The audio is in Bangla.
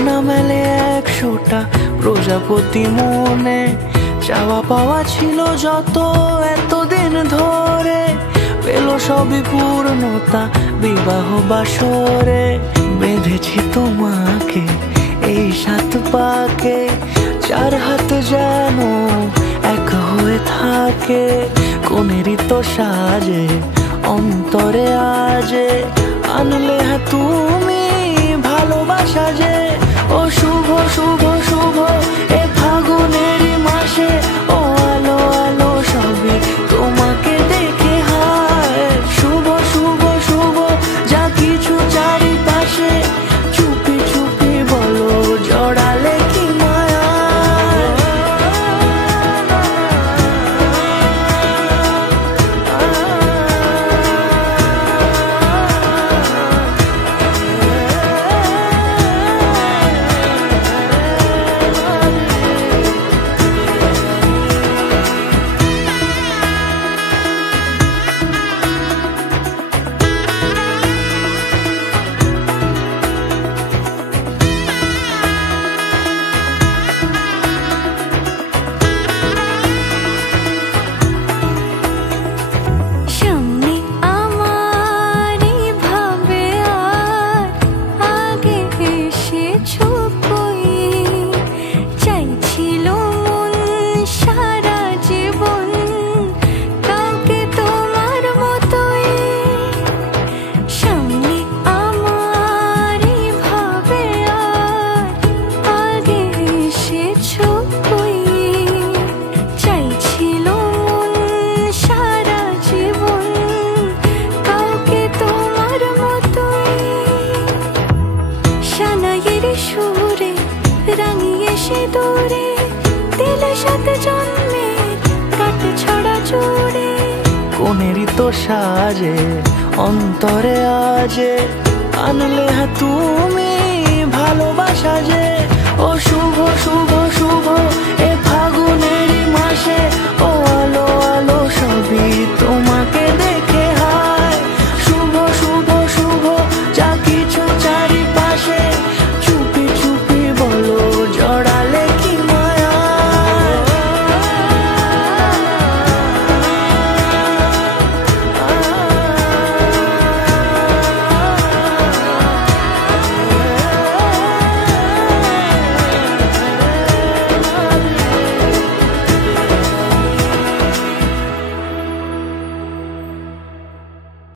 ডানা মেলে 100টা প্রজাপতি মনে, চাওয়া পাওয়া ছিল যত এতদিন ধরে, পেল সবই পূর্ণতা বিবাহ বাসরে। বেঁধেছি তোমাকে এই 7 পাকে, 4 হাত যেন এক হয়ে থাকে। কোনেরই তো সাজে অন্তরে আজে, আনলে হ্যাঁ তুমি ভালোবাসা যে। ও শুভ শুভ শুভ এ ফাগুনেরই মাসে, ও আলো আলো সবই তোমাকে দেখে হায়। শুভ শুভ শুভ যা কিছু চারিপাশে, চুপি চুপি বলো জড়ালে কি মায়া। সুরে রাঙিয়ে সে দূরে দিলে 7 জন্মের কাট ছড়া জোরে। কোনেরই তো সাজে অন্তরে আজে, আনলে হ্যাঁ তুমি ভালোবাসা যে। ও শুভ শুভ শুভ